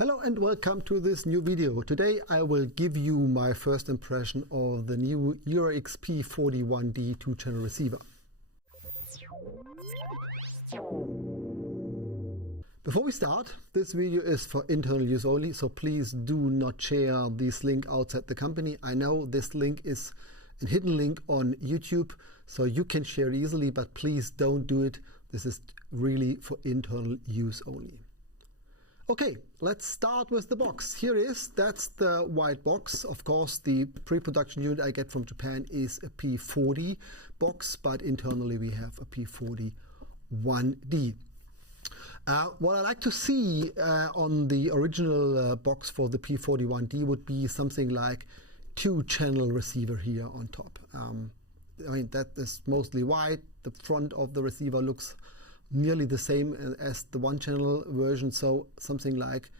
Hello and welcome to this new video. Today I will give you my first impression of the new URX-P41D 2-channel receiver. Before we start, this video is for internal use only, so please do not share this link outside the company. I know this link is a hidden link on YouTube, so you can share easily, but please don't do it. This is really for internal use only. Okay, let's start with the box. Here it is. That's the white box. Of course, the pre-production unit I get from Japan is a P40 box, but internally we have a P41D. What I like to see on the original box for the P41D would be something like 2-channel receiver here on top. I mean, that is mostly white. The front of the receiver looks nearly the same as the 1-channel version, so something like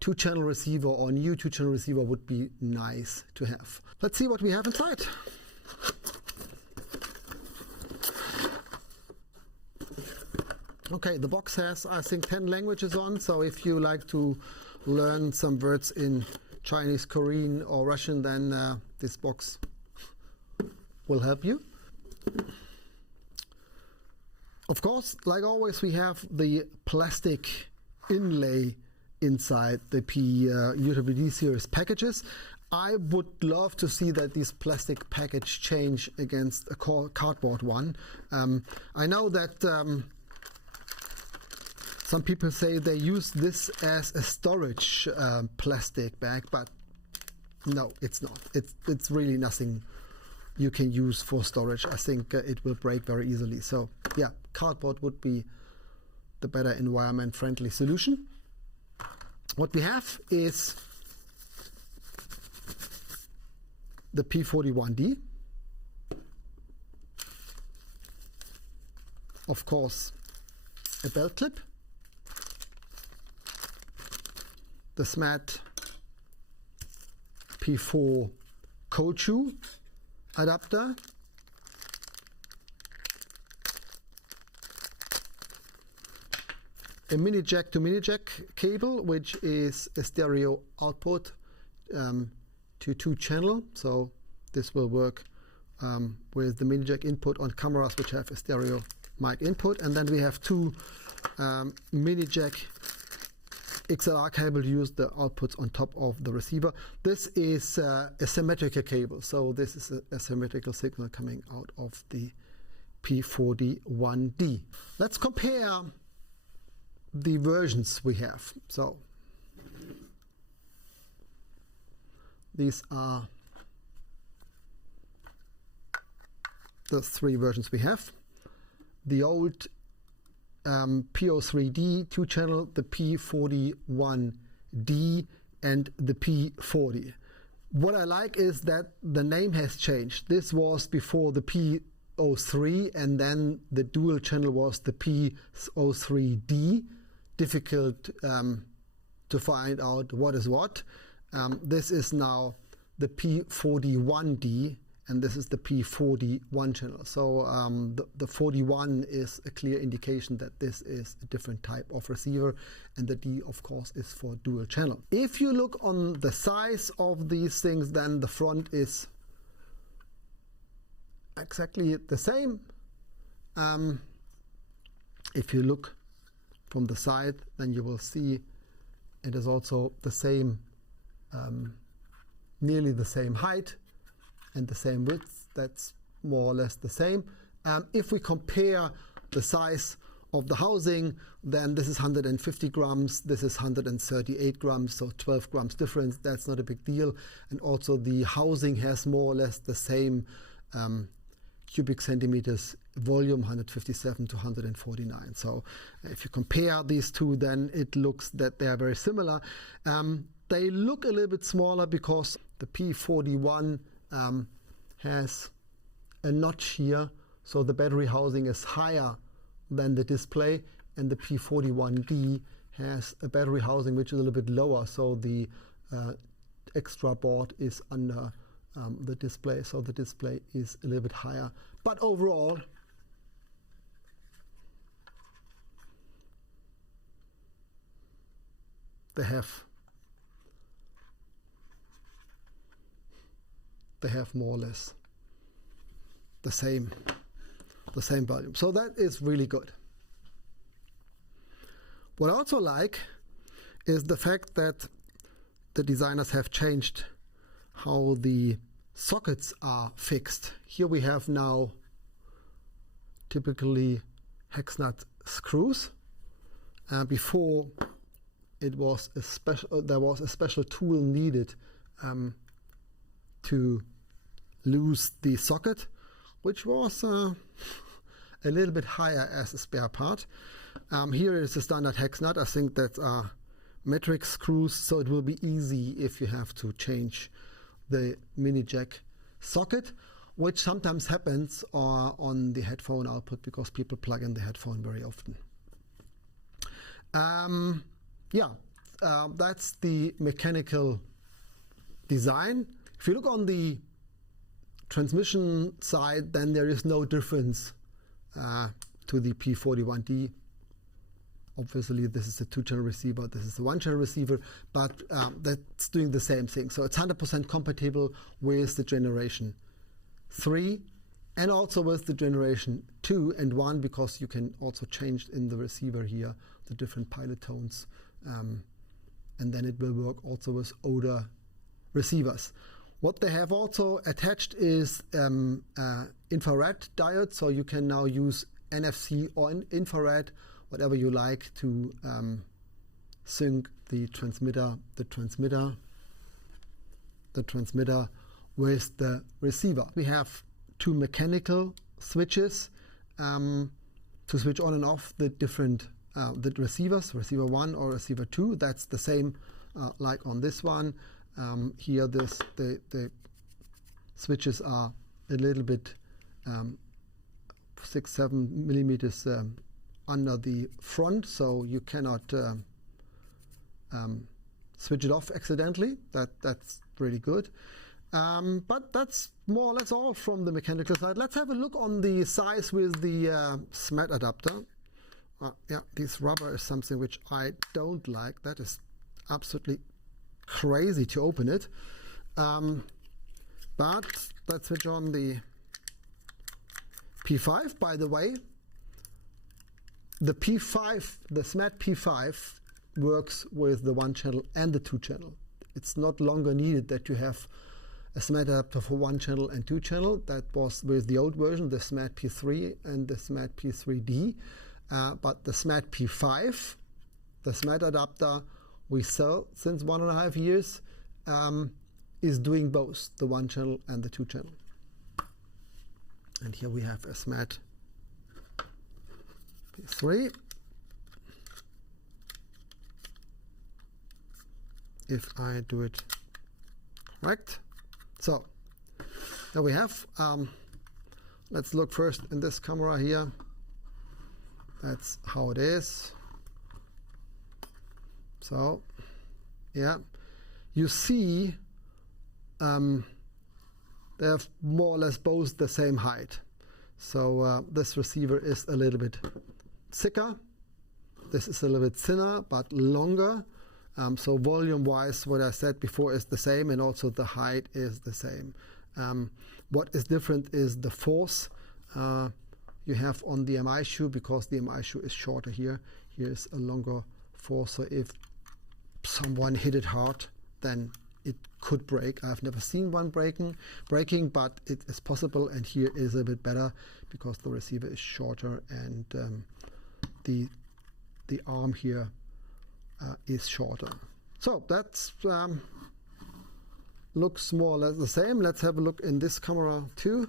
2-channel receiver or new 2-channel receiver would be nice to have. Let's see what we have inside. Okay, the box has, I think, 10 languages on, so if you like to learn some words in Chinese, Korean or Russian, then this box will help you. Of course, like always, we have the plastic inlay inside the UWP-D Series packages. I would love to see that this plastic package change against a cardboard one. I know that some people say they use this as a storage plastic bag, but no, it's not. It's really nothing you can use for storage. I think it will break very easily. So yeah, cardboard would be the better environment-friendly solution. What we have is the P41D. Of course, a belt clip, the SMAT P4 cold shoe adapter, a mini jack to mini jack cable, which is a stereo output to 2-channel. So this will work with the mini jack input on cameras which have a stereo mic input. And then we have 2 mini jack XLR cable to use the outputs on top of the receiver. This is a symmetrical cable, so this is a symmetrical signal coming out of the P41D. Let's compare the versions we have. So these are the 3 versions we have. The old P03D 2-channel, the P41D, and the P40. What I like is that the name has changed. This was before the P03, and then the dual channel was the P03D. Difficult to find out what is what. This is now the P41D, and this is the P41 channel. So the 41 is a clear indication that this is a different type of receiver, and the D, of course, is for dual channel. If you look on the size of these things, then the front is exactly the same. If you look from the side, then you will see it is also the same, nearly the same height and the same width. That's more or less the same. If we compare the size of the housing, then this is 150 grams, this is 138 grams, so 12 grams difference. That's not a big deal. And also the housing has more or less the same cubic centimeters volume, 157 to 149. So if you compare these two, then it looks that they are very similar. They look a little bit smaller because the P41 has a notch here, so the battery housing is higher than the display, and the P41D has a battery housing which is a little bit lower, so the extra board is under the display, so the display is a little bit higher. But overall, they have more or less the same volume. So that is really good. What I also like is the fact that the designers have changed how the sockets are fixed. Here we have now typically hex nut screws. Before it was there was a special tool needed to lose the socket, which was a little bit higher as a spare part. Here is a standard hex nut. I think that's metric screws, so it will be easy if you have to change the mini jack socket, which sometimes happens on the headphone output because people plug in the headphone very often. That's the mechanical design. If you look on the transmission side, then there is no difference to the P41D. Obviously, this is a 2-channel receiver, this is a 1-channel receiver, but that's doing the same thing. So it's 100% compatible with the generation 3 and also with the generation 2 and 1, because you can also change in the receiver here the different pilot tones, and then it will work also with older receivers. What they have also attached is infrared diode, so you can now use NFC or infrared, whatever you like, to sync the transmitter with the receiver. We have 2 mechanical switches to switch on and off the different the receivers, receiver 1 or receiver 2. That's the same like on this one. Here the switches are a little bit 6-7 millimeters under the front, so you cannot switch it off accidentally. That's really good. But that's more or less all from the mechanical side. Let's have a look on the size with the SMAT adapter. This rubber is something which I don't like. That is absolutely crazy to open it. But let's switch on the P5. By the way, the P5, the SMAT P5 works with the 1-channel and the 2-channel. It's not longer needed that you have a SMAT adapter for 1-channel and 2-channel. That was with the old version, the SMAT P3 and the SMAT P3D. But the SMAT P5, the SMAT adapter we sell since 1.5 years, is doing both the 1-channel and the 2-channel. And here we have a SMAT P3. If I do it correct. So there we have. Let's look first in this camera here. That's how it is. So yeah, you see they have more or less both the same height. So this receiver is a little bit thicker. This is a little bit thinner but longer. So volume-wise, what I said before is the same, and also the height is the same. What is different is the force you have on the MI shoe, because the MI shoe is shorter here. Here is a longer force, so if someone hit it hard, then it could break. I've never seen one breaking, but it is possible, and here is a bit better because the receiver is shorter and the arm here is shorter. So that's looks more or less the same. Let's have a look in this camera too.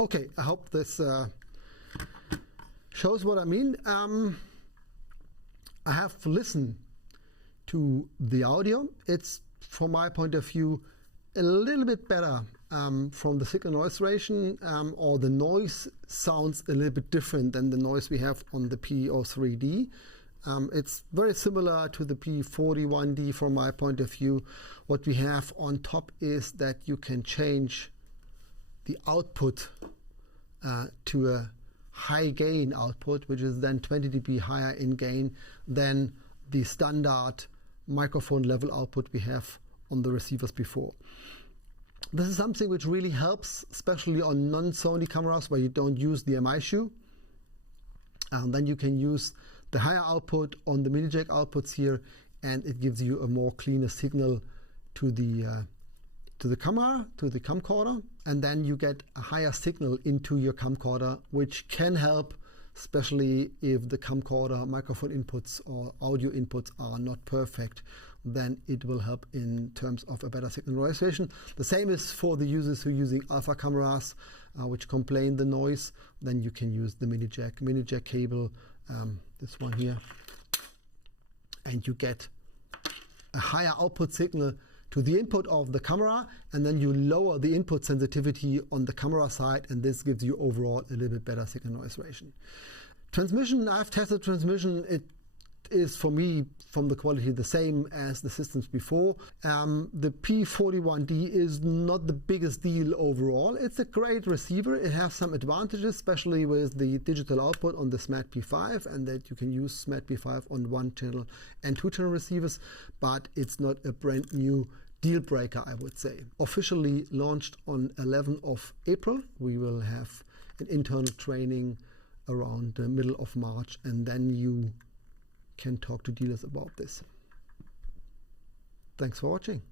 Okay, I hope this shows what I mean. I have listened to the audio. It's, from my point of view, a little bit better from the signal noise ratio, or the noise sounds a little bit different than the noise we have on the P03D. It's very similar to the P41D from my point of view. What we have on top is that you can change the output to a high gain output, which is then 20 dB higher in gain than the standard microphone level output we have on the receivers before. This is something which really helps, especially on non-Sony cameras where you don't use the MI shoe. Then you can use the higher output on the mini jack outputs here, and it gives you a more cleaner signal to the camera, to the camcorder, and then you get a higher signal into your camcorder, which can help, especially if the camcorder microphone inputs or audio inputs are not perfect. Then it will help in terms of a better signal noise ratio. The same is for the users who are using alpha cameras, which complain the noise. Then you can use the mini jack cable, this one here, and you get a higher output signal to the input of the camera, and then you lower the input sensitivity on the camera side, and this gives you overall a little bit better signal noise ratio. Transmission, I've tested transmission. It is for me from the quality the same as the systems before. The P41D is not the biggest deal overall. It's a great receiver. It has some advantages, especially with the digital output on the SMAT P5, and that you can use SMAT P5 on 1-channel and 2-channel receivers, but it's not a brand new deal breaker, I would say. Officially launched on 11th of April. We will have an internal training around the middle of March, and then you can talk to dealers about this. Thanks for watching.